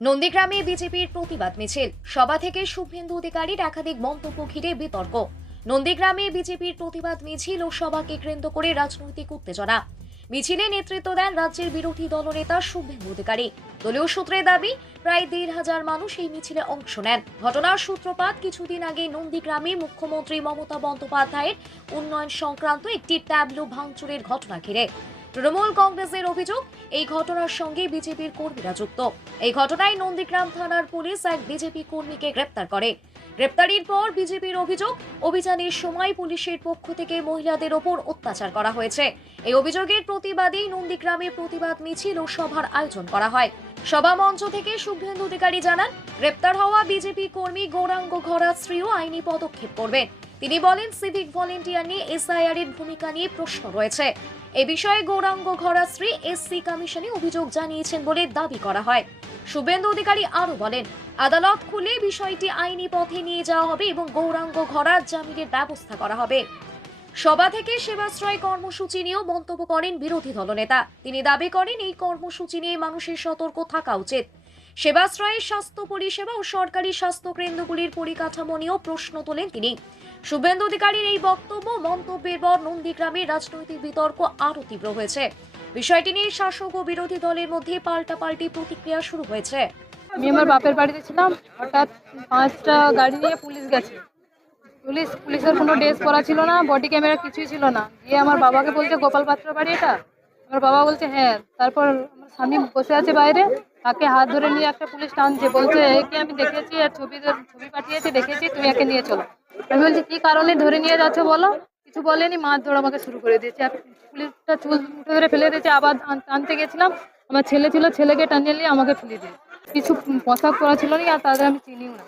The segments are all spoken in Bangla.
নন্দীগ্রামে বিজেপির প্রতিবাদ মিছিল। সভা থেকে শুভেন্দু অধিকারীর একাধিক মন্তব্য ঘিরে বিতর্ক। নন্দীগ্রামে বিজেপির প্রতিবাদ মিছিল ও সভাকে কেন্দ্র করে রাজনৈতিক উত্তেজনা। মিছিলে নেতৃত্ব দেন রাজ্যের বিরোধী দলনেতা শুভেন্দু অধিকারী। দলীয় সূত্রে দাবি, প্রায় দেড় হাজার মানুষ এই মিছিলে অংশ নেন। ঘটনার সূত্রপাত কিছুদিন আগে নন্দীগ্রামে মুখ্যমন্ত্রী মমতা বন্দ্যোপাধ্যায়ের উন্নয়ন সংক্রান্ত একটি ট্যাবলো ভাঙচুরের ঘটনা ঘিরে। তৃণমূল কংগ্রেসের অভিযোগ, এই ঘটনার সঙ্গে বিজেপির কর্মীরা যুক্ত। এই ঘটনায় নন্দীগ্রাম থানার পুলিশ এক বিজেপি কর্মীকে গ্রেপ্তার করে। গ্রেপ্তারির পর বিজেপির অভিযোগ, অভিযানের সময় পুলিশের পক্ষ থেকে মহিলাদের ওপর অত্যাচার করা হয়েছে। এই অভিযোগের প্রতিবাদেই নন্দীগ্রামে প্রতিবাদ মিছিল ও সভার আয়োজন করা হয়। সভা মঞ্চ থেকে শুভেন্দু অধিকারী জানান, গ্রেপ্তার হওয়া বিজেপি কর্মী গৌরাঙ্গ ঘরাশ্রীও আইনি পদক্ষেপ করবেন তিনি বলেন সিভিক ভলেন্টিয়ার নিয়ে এসআইআর এর ভূমিকা নিয়ে প্রশ্ন রয়েছে। এ বিষয়ে গৌরাঙ্গ ঘরাশ্রী এসসি কমিশনে অভিযোগ জানিয়েছেন বলে দাবি করা হয়। শুভেন্দু অধিকারী আরও বলেন, আদালত খুলে বিষয়টি আইনি পথে নিয়ে যাওয়া হবে এবং গৌরাঙ্গ ঘরার জামিনের ব্যবস্থা করা হবে। সভা থেকে সেবাশ্রয় কর্মসূচি নিয়েও মন্তব্য করেন বিরোধী দলনেতা। তিনি দাবি করেন, এই কর্মসূচি নিয়ে মানুষের সতর্ক থাকা উচিত। সেবাশ্রয়ের স্বাস্থ্য পরিষেবা ও সরকারি স্বাস্থ্য কেন্দ্রগুলির পরিকাঠামো নিয়েও প্রশ্ন তোলেন তিনি। শুভেন্দু অধিকারীর এই বক্তব্য, মন্তব্যের পর নন্দীগ্রামের রাজনৈতিক বিতর্ক আরও তীব্র হয়েছে। বিষয়টি নিয়ে শাসক ও বিরোধী দলের মধ্যে পাল্টাপাল্টি প্রতিক্রিয়া শুরু হয়েছে। আমি আমার বাপের বাড়িতে ছিলাম, হঠাৎ পাঁচটা গাড়ি নিয়ে পুলিশ গেছে। পুলিশ, পুলিশের কোনো ড্রেস পরা ছিল না, বডি ক্যামেরা কিছুই ছিল না। দিয়ে আমার বাবাকে বলছে, গোপাল পাত্র বাড়ি এটা? আমার বাবা বলছে হ্যাঁ। তারপর আমার স্বামী বসে আছে বাইরে, তাকে হাত ধরে নিয়ে একটা পুলিশ টানছে। বলছে, একে আমি দেখেছি, আর ছবি ছবি পাঠিয়েছি, দেখেছি, তুমি একে নিয়ে চলো। আমি বলছি কি কারণে ধরে নিয়ে যাচ্ছ বলো? কিছু বলেনি মাছ ধরে আমাকে শুরু করে দিয়েছে। আর পুলিশটা চুল উঠে ধরে ফেলে দিয়েছে আবার আনতে গেছিলাম। আমার ছেলে ছিল ছেলেকে টানিয়ে নিয়ে আমাকে ফেলে দিয়েছে। কিছু পোশাক পরা ছিল না আর তাদের আমি চিনিও না।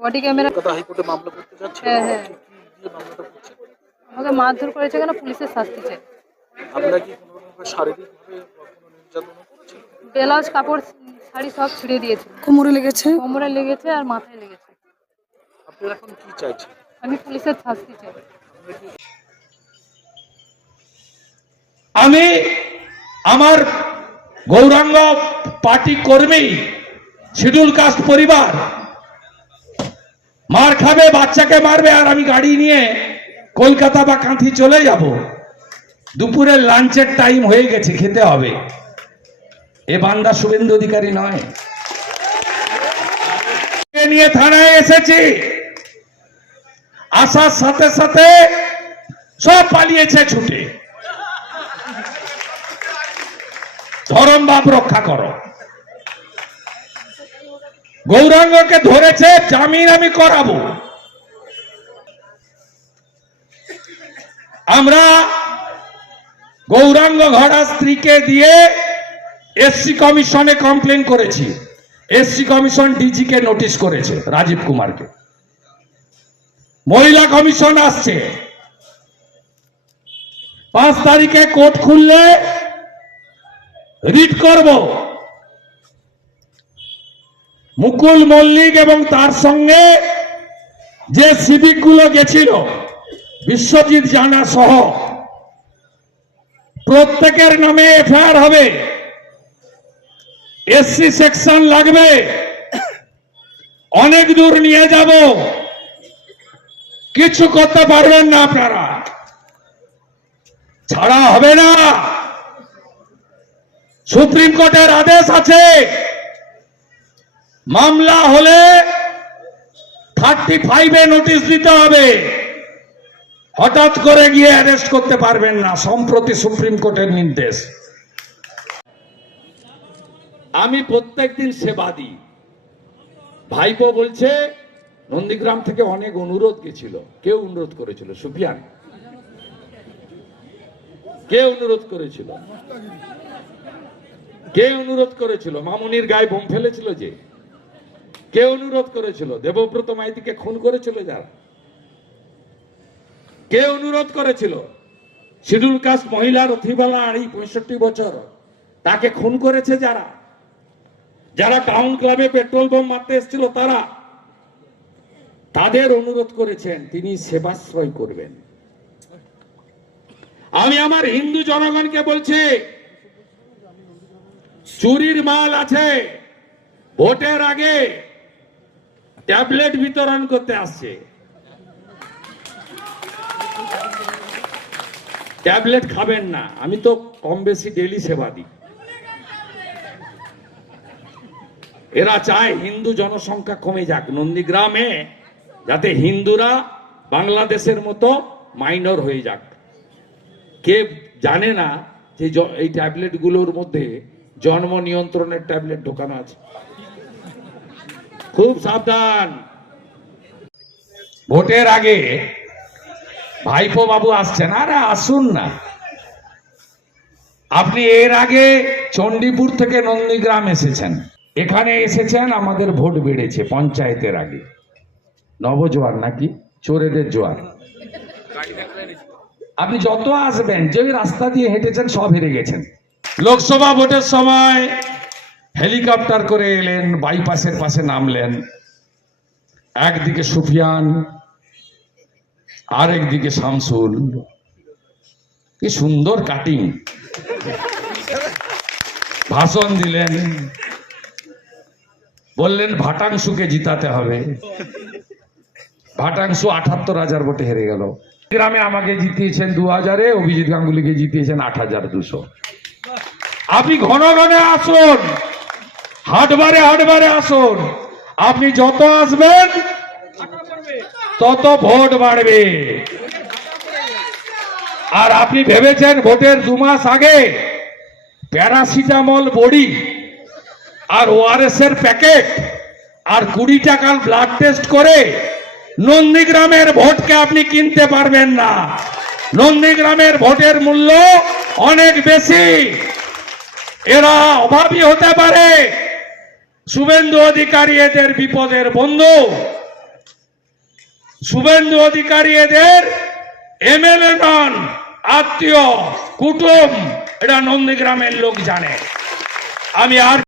বডি ক্যামেরা হাইকোর্টে মামলা করতে যাচ্ছে? হ্যাঁ হ্যাঁ। আমাকে মারধর করেছে কেন? পুলিশের শাস্তি চাই। আপনারা কি কোনো শারীরিকভাবে কোনো নির্যাতন করেছেন? ব্লাউজ কাপড় শাড়ি সব ছিঁড়ে দিয়েছে। কোমরে লেগেছে? কোমরে লেগেছে আর মাথায় লেগেছে। আপনারা এখন কি চাইছেন? আমি পুলিশের শাস্তি চাই। আমি আমার গৌরাঙ্গ পার্টি কর্মী শিডিউল কাস্ট পরিবার মার খাবে বাচ্চাকে মারবে আর আমি গাড়ি নিয়ে কলকাতা বা কাঁথি চলে যাব। দুপুরের লাঞ্চের টাইম হয়ে গেছে খেতে হবে। এ বান্দা শুভেন্দু অধিকারী নয়। নিয়ে থানায় এসেছি। আসার সাথে সাথে সব পালিয়েছে ছুটে। ধরম বাপ রক্ষা করো। গৌরাঙ্গকে ধরেছে, জামিন আমি করাবো। আমরা গৌরাঙ্গ ঘড়া স্ত্রীকে দিয়ে এসসি কমিশনে কমপ্লেন করেছি। এসসি কমিশন ডিজি কে নোটিশ করেছে, রাজীব কুমারকে। মহিলা কমিশন আসছে। পাঁচ তারিখে কোর্ট খুললে রিট করব। মুকুল মল্লিক এবং তার সঙ্গে যে সিভিকগুলো গেছিল, বিশ্বজিৎ জানা সহ, প্রত্যেকের নামে এফআইআর হবে। এসসি সেকশন লাগবে। অনেক দূর নিয়ে যাব। কিছু করতে পারবেন না আপনারা। ছাড়া হবে না। সুপ্রিম কোর্টের আদেশ আছে। মামলা হলে থার্টি ফাইভে নোটিশ দিতে হবে। হঠাৎ করে গিয়ে অ্যারেস্ট করতে পারবেন না, সম্প্রতি সুপ্রিম কোর্টের নির্দেশ। আমি প্রত্যেকদিন সেবা দিই। ভাইপো বলছে নন্দীগ্রাম থেকে অনেক অনুরোধ গেছিল। কেউ অনুরোধ করেছিল, সুফিয়ান। কে অনুরোধ করেছিল? কে অনুরোধ করেছিল? মামুনির গায়ে বোম ফেলেছিল যে। কে অনুরোধ করেছিল? দেবব্রত মাইতিকে খুন করেছিল যারা। কে অনুরোধ করেছিল? শিডিউল কাস্ট মহিলার অথিবালা আড়াই পঁয়ষট্টি বছর। তাকে খুন করেছে যারা। যারা টাউন ক্লাবে পেট্রোল বোম মারতে এসেছিল তারা। তাদের অনুরোধ করেছেন, তিনি সেবাশ্রয় করবেন। আমি আমার হিন্দু জনগণকে বলছি, চুরির মাল আছে, ভোটের আগে ট্যাবলেট বিতরণ করতে আসছে। ট্যাবলেট খাবেন না, আমি তো কম বেশি ডেলি সেবা দিই। এরা চায় হিন্দু জনসংখ্যা কমে যাক, নন্দীগ্রামে যাতে হিন্দুরা বাংলাদেশের মতো মাইনর হয়ে যাক। কে জানে না যে এই ট্যাবলেটগুলোর মধ্যে জন্ম নিয়ন্ত্রণের ট্যাবলেট ঢোকানো আছে। খুব সাবধান। ভোটের আগে ভাইপো বাবু আসছেন, আরে আসুন না। আপনি এর আগে চণ্ডীপুর থেকে নন্দীগ্রাম এসেছেন। এখানে এসেছেন, আমাদের ভোট বেড়েছে পঞ্চায়েতের আগে। নবজোয়ার নাকি? চোরেদের জোয়ার। আপনি যত আসবেন যে রাস্তা দিয়ে হেঁটেছেন, সব হেরে গেছেন। লোকসভা ভোটের সময় হেলিকপ্টার করে এলেন, বাইপাসের পাশে নামলেন। একদিকে সুফিয়ান, আরেকদিকে শামসুল। কি সুন্দর কাটিং। ভাষণ দিলেন। বললেন, ভাটাংশুকে জিতাতে হবে। ভাটাংশু আঠাত্তর হাজার ভোটে হেরে গেল। গ্রামে আমাকে জিতিয়েছেন দু হাজারে, অভিজিৎ গাঙ্গুলিকে জিতিয়েছেন আট হাজার দুশো। আপনি ঘন ঘনে আসুন, হাটবারে হাটবারে আসুন। আপনি যত আসবেন, তত ভোট বাড়বে। আর আপনি ভেবেছেন ভোটের দু মাস আগে প্যারাসিটামল বড়ি আর ওআরএস এর প্যাকেট আর কুড়ি টাকার ব্লাড টেস্ট করে নন্দীগ্রামের ভোটকে আপনি কিনতে পারবেন না। নন্দীগ্রামের ভোটের মূল্য অনেক বেশি। এরা অভাবী হতে পারে। শুভেন্দু অধিকারী এদের বিপদের বন্ধু। শুভেন্দু অধিকারী এদের এমএলএ নন, আত্মীয়, কুটুম, এটা নন্দীগ্রামের লোক জানে। আমি আর